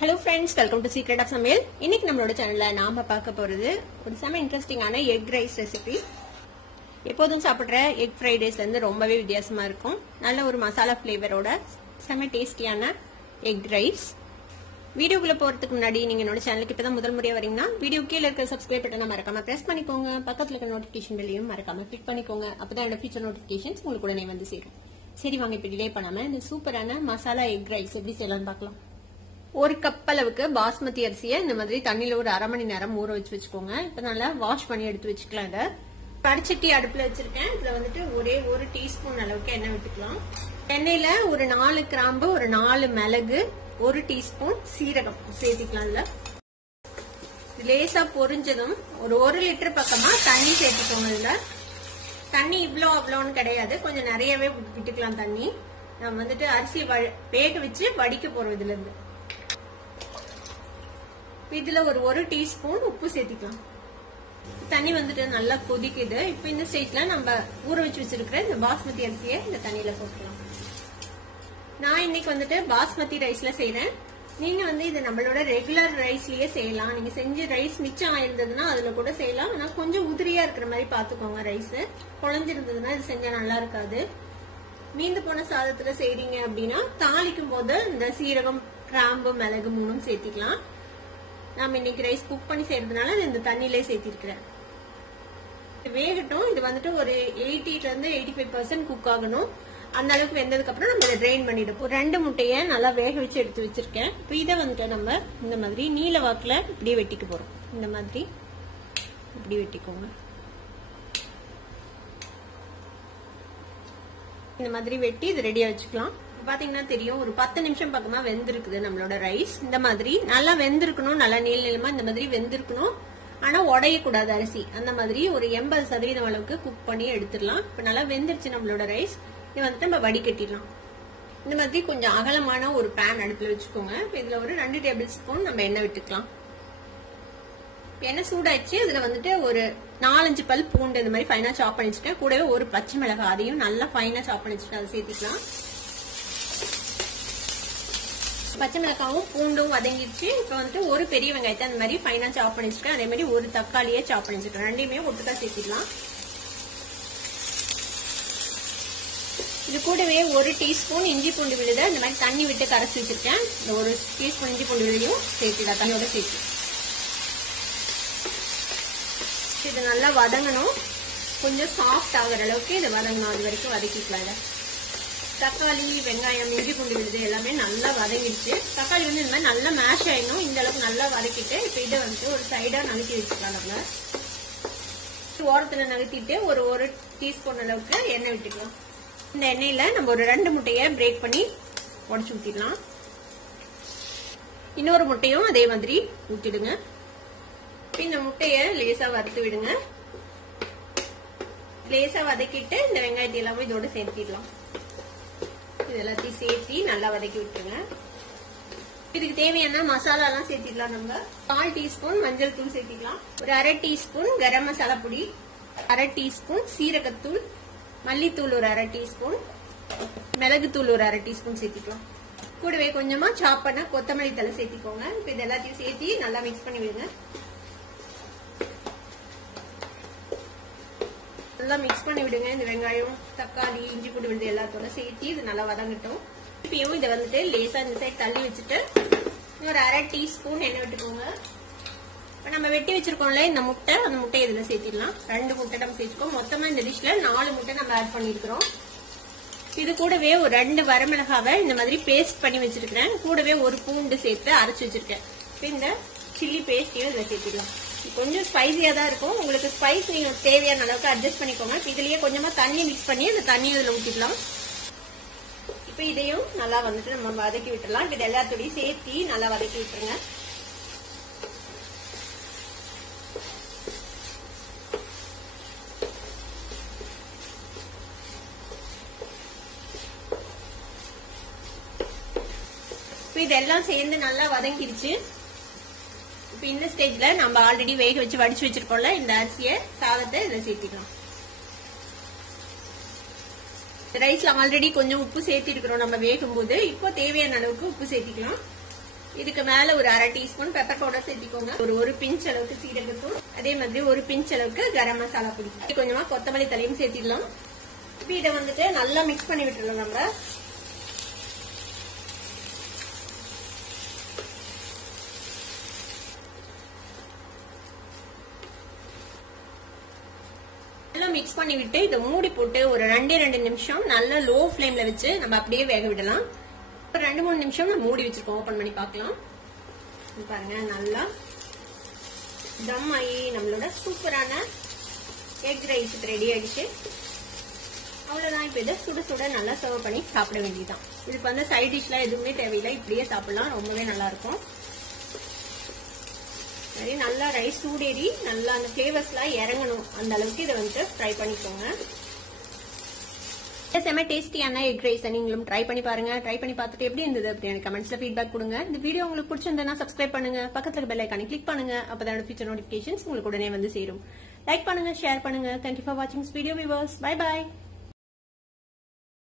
Hello friends, welcome to Secret of Samil. இன்னைக்கு நம்மளோட சேனல்ல நாம பார்க்க போறது ஒரு செம இன்ட்ரஸ்டிங்கான எக் ரைஸ் ரெசிபி. எப்போதும் சாப்பிடுற எக் ஃப்ரைட் ரைஸ்ல இருந்து ரொம்பவே வித்தியாசமா இருக்கும். நல்ல ஒரு மசாலா ஃப்ளேவரோட செம டேஸ்டியான எக் ரைஸ். வீடியோக்குள்ள போறதுக்கு முன்னாடி நீங்க என்னோட சேனலுக்கு இப்பதான் முதல் முறையா வரீங்கன்னா வீடியோ கீழ இருக்க சப்ஸ்கிரைப் பட்டனை மறக்காம பிரஸ் பண்ணிக்கோங்க. பக்கத்துல இருக்க நோட்டிபிகேஷன் பெல்லையும் மறக்காம கிளிக் பண்ணிக்கோங்க. அப்பதான் என்னோட ஃபியூச்சர் நோட்டிபிகேஷன்ஸ் உங்களுக்கு உடனே வந்து சேரும். சரி வாங்க இப்ப டிலே பண்ணாம இந்த சூப்பரான மசாலா எக் ரைஸ் எப்படி செய்யலாம்னு பார்க்கலாம். ஒரு கப் அளவுக்கு பாஸ்மதி அரிசியை இந்த மாதிரி தண்ணியில ஒரு அரை மணி நேரம் ஊற வச்சுக்கோங்க. இப்ப நல்லா வாஷ் பண்ணி எடுத்து வச்சுக்கலாம். இதை படிச்சட்டி அடுப்புல வச்சிருக்கேன். இதுல வந்துட்டு ஒரே ஒரு டீஸ்பூன் அளவுக்கு எண்ணெய் விட்டுக்கலாம். எண்ணெயில ஒரு 4 கிராம்பு, ஒரு 4 மிளகு, 1 டீஸ்பூன் சீரகம் சேர்த்திக்கலாம். இதுல லேசா பொரிஞ்சதும் ஒரு 1 லிட்டர் பக்கமா தண்ணி சேர்த்துக்கோங்க. இதுல தண்ணி இவ்வளோ அவ்வளோன்னு கிடையாது, கொஞ்சம் நிறையவே விட்டுக்கலாம் தண்ணி. நம்ம வந்துட்டு அரிசியை வேக வச்சு வடிக்க போறோம். இதுல இருந்து இதுல ஒரு டீஸ்பூன் உப்பு சேர்த்திக்கலாம். தண்ணி வந்துட்டு நல்லா கொதிக்குது. இப்ப இந்த ஸ்டேஜ்ல நம்ம ஊற வச்சு வச்சிருக்கிற இந்த பாஸ்மதி அரிசியை இந்த தண்ணியில போட்டுக்கலாம். நான் இன்னைக்கு வந்துட்டு பாஸ்மதி ரைஸ்ல செய்யறேன். நீங்க வந்து இது நம்மளோட ரெகுலர் ரைஸ்லயே செய்யலாம். நீங்க செஞ்ச ரைஸ் மிச்சம் ஆயிருந்ததுன்னா அதுல கூட செய்யலாம். ஆனா கொஞ்சம் உதிரியா இருக்கிற மாதிரி பாத்துக்கோங்க. ரைஸ் குழஞ்சிருந்ததுன்னா இது செஞ்சா நல்லா இருக்காது. மீந்து போன சாதத்துல செய்றீங்க அப்படின்னா தாளிக்கும் போது இந்த சீரகம், கிராம்பு, மிளகு 3 சேர்த்திக்கலாம். நாம இன்னைக்கு ரைஸ் குக் பண்ணி செய்யறதுனால இந்த தண்ணியிலே சேர்த்திருக்கிறேன். வேகட்டும். இது வந்துட்டு ஒரு 80 to 85% குக் ஆகணும். அந்த அளவுக்கு வெந்ததுக்கு அப்புறம் நம்ம இதை ட்ரெயின் பண்ணிடுவோம். ஒரு 2 முட்டையை நல்லா வேக வச்சு எடுத்து வச்சிருக்கேன். இப்போ இதை வந்துட்டு நம்ம இந்த மாதிரி நீல வாக்குல இப்படியே வெட்டிக்க போறோம். இந்த மாதிரி இப்படி வெட்டிக்கோங்க. இந்த மாதிரி வெட்டி இது ரெடியா வச்சுக்கலாம். பாத்தீங்கன்னா தெரியும், ஒரு 10 நிமிஷம் பக்கமா வெந்திருக்குது நம்மளோட ரைஸ். இந்த மாதிரி நல்லா வெந்திருக்கணும், நல்லா நீள நீளமா இந்த மாதிரி வெந்திருக்கணும். ஆனா உடையக்கூடாது அரிசி. அந்த மாதிரி ஒரு 80% அளவுக்கு குக் பண்ணி எடுத்துடலாம். இப்ப நல்லா வெந்துருச்சு நம்மளோட ரைஸ். இது வந்துட்டு நம்ம வடிகட்டிடலாம். இந்த மாதிரி கொஞ்சம் அகலமான ஒரு பேன் அடுப்புல வச்சுக்கோங்க. இதுல ஒரு 2 டேபிள் ஸ்பூன் நம்ம எண்ணெய் விட்டுக்கலாம். எண்ணெய் சூடாச்சு. இதுல வந்துட்டு ஒரு 4-5 பல் பூண்டு இந்த மாதிரி ஃபைனா சாப் பண்ணி வச்சுட்டேன். கூடவே ஒரு பச்சை மிளகாய், அதையும் நல்லா ஃபைனா சாப் பண்ணி வச்சுட்டு அதை சேர்த்துக்கலாம். பச்சை மிளகாவும் பூண்டும் வதங்கிடுச்சு. இப்ப வந்துட்டு ஒரு பெரிய வெங்காயத்தை அந்த மாதிரி ஃபைனா சாப் பண்ணி வச்சுட்டேன். அதே மாதிரி ஒரு தக்காளியே சாப் பண்ணி வச்சுட்டேன். ரெண்டையுமே ஒட்டுக்கா சேர்த்திடலாம். இது கூடவே ஒரு டீஸ்பூன் இஞ்சி பூண்டு விழுத இந்த மாதிரி தண்ணி விட்டு கரைச்சி வச்சிருக்கேன். இந்த ஒரு டீஸ்பூன் இஞ்சி பூண்டு விழுதையும் சேர்த்துக்கலாம் தண்ணியோட சேர்த்து. இது நல்லா வதங்கணும். கொஞ்சம் சாஃப்ட் ஆகுற அளவுக்கு இதை வதங்கணும். அது வரைக்கும் வதக்கிக்கலாம். தக்காளி, வெங்காயம், இஞ்சி பூண்டு விழுது எல்லாமே நல்லா வதங்கிடுச்சு. தக்காளி வந்து இந்த மாதிரி நல்லா மேஷ் ஆயிடணும். இந்த அளவுக்கு நல்லா வதக்கிட்டு இப்ப இதை வந்துட்டு ஒரு சைடா நகர்த்தி வச்சுக்கலாம். நம்ம ஓரத்துல நகர்த்திட்டு ஒரு டீஸ்பூன் அளவுக்கு எண்ணெய் விட்டுக்கலாம். இந்த எண்ணெயில நம்ம ஒரு 2 முட்டையை பிரேக் பண்ணி உடச்சு ஊத்திடலாம். இன்னொரு முட்டையும் அதே மாதிரி ஊத்திடுங்க. இந்த முட்டைய லேசா வறுத்து விடுங்க. லேசா வதக்கிட்டு இந்த வெங்காயத்தை எல்லாமே இதோட சேர்த்திடலாம். இது எல்லாத்தையும் சேர்த்தி நல்லா வதக்கி விட்டுருங்க. இதுக்கு தேவையான மசாலா எல்லாம் சேர்த்திடலாம். நம்ம 1/4 டீஸ்பூன் மஞ்சள் தூள் சேர்த்திக்கலாம். ஒரு 1/2 டீஸ்பூன் கரம் மசாலா பொடி, 1/2 டீஸ்பூன் சீரகத்தூள், மல்லித்தூள் ஒரு 1/2 டீஸ்பூன், மிளகுத்தூள் ஒரு 1/2 டீஸ்பூன் சேர்த்திக்கலாம். கூடவே கொஞ்சமா சாப் பண்ண கொத்தமல்லி தழை சேர்த்திக்கோங்க. இப்ப இது எல்லாத்தையும் சேர்த்தி நல்லா மிக்ஸ் பண்ணி விடுங்க. நல்லா மிக்ஸ் பண்ணி விடுங்க. இந்த வெங்காயம், தக்காளி, இஞ்சி பூண்டு விழுது எல்லாத்தோட சேர்த்து இது நல்லா வதங்கட்டும். இப்பயும் இதை வந்துட்டு லேசா இந்த சைடு தள்ளி வச்சுட்டு ஒரு 1/2 டீஸ்பூன் எண்ணெய் விட்டுக்கோங்க. இப்ப நம்ம வெட்டி வச்சிருக்கோம்ல இந்த முட்டை, அந்த முட்டை இதுல சேர்த்திடலாம். 2 முட்டை நம்ம சேர்த்துக்கோம். மொத்தமா இந்த டிஷ்ல 4 முட்டை நம்ம ஆட் பண்ணிருக்கிறோம். இது கூடவே ஒரு 2 வரமிளகாவை இந்த மாதிரி பேஸ்ட் பண்ணி வச்சிருக்கிறேன். கூடவே ஒரு பூண்டு சேர்த்து அரைச்சு வச்சிருக்கேன். இந்த சில்லி பேஸ்டையும் இதுல சேர்த்திடலாம். கொஞ்சம் ஸ்பைசியா தான் இருக்கும். உங்களுக்கு ஸ்பைஸ் நீங்க தேவையான அளவுக்கு அட்ஜஸ்ட் பண்ணிக்கோங்க. இதுலயே கொஞ்சமா தண்ணி மிக்ஸ் பண்ணி அந்த தண்ணியை இதுல ஊத்திடலாம். இப்ப இதையும் நல்லா வந்துட்டு நம்ம வதக்கி விட்டுடலாம். இது எல்லாத்தோடையும் சேர்த்து நல்லா வதக்கி விட்டுருங்க. இப்ப இதெல்லாம் சேர்ந்து நல்லா வதங்கிடுச்சு. இப்ப இந்த ஸ்டேஜ்ல நம்ம ஆல்ரெடி வேக வச்சு வடிச்சு வச்சிருக்கோம்ல இந்த அரிசியை, சாதத்தை இதுல சேர்த்திக்கலாம். ரைஸ்ல ஆல்ரெடி கொஞ்சம் உப்பு சேர்த்திருக்கிறோம் நம்ம வேகும் போது. இப்போ தேவையான அளவுக்கு உப்பு சேர்த்திக்கலாம். இதுக்கு மேல ஒரு அரை டீஸ்பூன் பெப்பர் பவுடர் சேர்த்திக்கோங்க. ஒரு பிஞ்ச் அளவுக்கு சீரகத்தூள், அதே மாதிரி ஒரு பிஞ்ச் அளவுக்கு கரம் மசாலா பொடி, கொஞ்சமா கொத்தமல்லி தலையும் சேர்த்திடலாம். இப்ப இதை வந்துட்டு நல்லா மிக்ஸ் பண்ணி விட்டுறலாம். நம்ம நல்லா மிக்ஸ் பண்ணி விட்டு இதை மூடி போட்டு ஒரு 2 நிமிஷம் நல்லா லோ ஃபிளேம்ல வச்சு நம்ம அப்படியே வேக விடலாம். ஒரு 2-3 நிமிஷம் நம்ம மூடி வச்சிருக்கோம். ஓபன் பண்ணி பார்க்கலாம். பாருங்க, நல்லா தம் ஆகி நம்மளோட சூப்பரான எக் ரைஸ் ரெடி ஆயிடுச்சு. அவ்வளவுதான். இப்ப இதை சுட சுட நல்லா சர்வ் பண்ணி சாப்பிட வேண்டியதுதான். இதுக்கு வந்து சைட் டிஷ்லாம் எதுவுமே தேவையில்லை, இப்படியே சாப்பிடலாம். ரொம்பவே நல்லா இருக்கும். சரி, நல்லா ரைஸ் சூடேறி நல்லா அந்த ஃபிளேவர்ஸ்லாம் இறங்கணும், அந்த அளவுக்கு இதை வந்துட்டு ஃப்ரை பண்ணிக்கோங்க. செம டேஸ்டியான எக் ரைஸ் நீங்களும் ட்ரை பண்ணி பாருங்க. ட்ரை பண்ணி பார்த்துட்டு எப்படி இருந்தது அப்படின்னு கமெண்ட்ஸ்ல ஃபீட்பேக் கொடுங்க. இந்த வீடியோ உங்களுக்கு பிடிச்சிருந்தா சப்ஸ்கிரைப் பண்ணுங்க, பக்கத்துல பெல் ஐகானை கிளிக் பண்ணுங்க. அப்பதான் ஃபியூச்சர் நோட்டிபிகேஷன்ஸ் உங்களுக்கு உடனே வந்து சேரும். லைக் பண்ணுங்க, ஷேர் பண்ணுங்க. தேங்க்யூ ஃபார் வாட்சிங் வீடியோ வியூவர்ஸ். Bye bye.